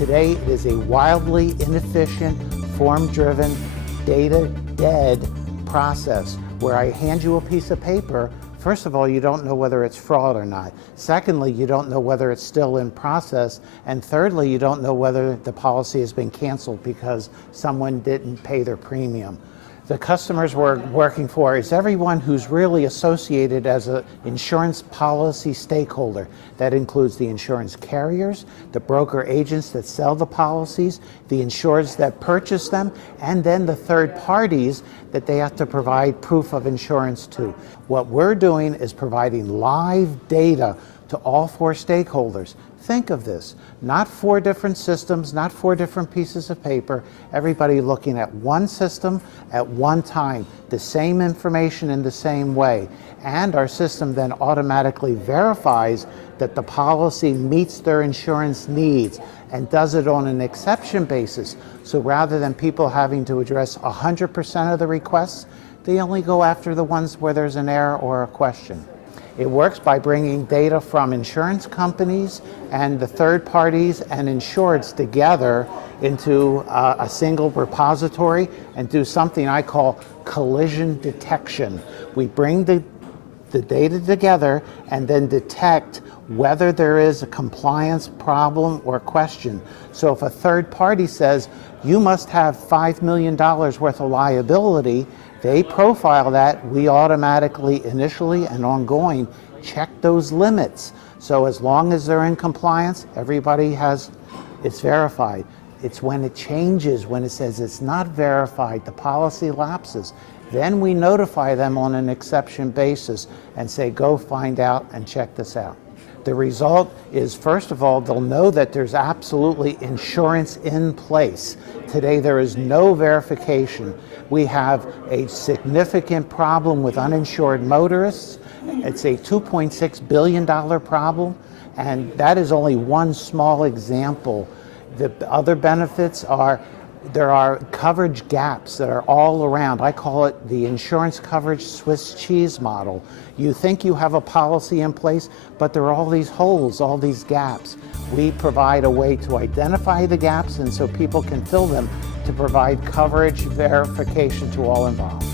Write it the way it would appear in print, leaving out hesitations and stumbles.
Today, it is a wildly inefficient, form-driven, data-dead process where I hand you a piece of paper. First of all, you don't know whether it's fraud or not. Secondly, you don't know whether it's still in process. And thirdly, you don't know whether the policy has been canceled because someone didn't pay their premium. The customers we're working for is everyone who's really associated as an insurance policy stakeholder. That includes the insurance carriers, the broker agents that sell the policies, the insureds that purchase them, and then the third parties that they have to provide proof of insurance to. What we're doing is providing live data to all four stakeholders. Think of this, not four different systems, not four different pieces of paper, everybody looking at one system at one time, the same information in the same way. And our system then automatically verifies that the policy meets their insurance needs and does it on an exception basis. So rather than people having to address 100% of the requests, they only go after the ones where there's an error or a question. It works by bringing data from insurance companies and the third parties and insureds together into a single repository and do something I call collision detection. We bring the data together and then detect whether there is a compliance problem or question. So if a third party says, you must have $5 million worth of liability, they profile that, we automatically, initially and ongoing, check those limits. So as long as they're in compliance, everybody it's verified. It's when it changes, when it says it's not verified, the policy lapses, then we notify them on an exception basis and say, go find out and check this out. The result is, first of all, they'll know that there's absolutely insurance in place. Today, there is no verification. We have a significant problem with uninsured motorists. It's a $2.6 billion problem, and that is only one small example. The other benefits are there are coverage gaps that are all around. I call it the insurance coverage Swiss cheese model. You think you have a policy in place, but there are all these holes, all these gaps. We provide a way to identify the gaps and so people can fill them to provide coverage verification to all involved.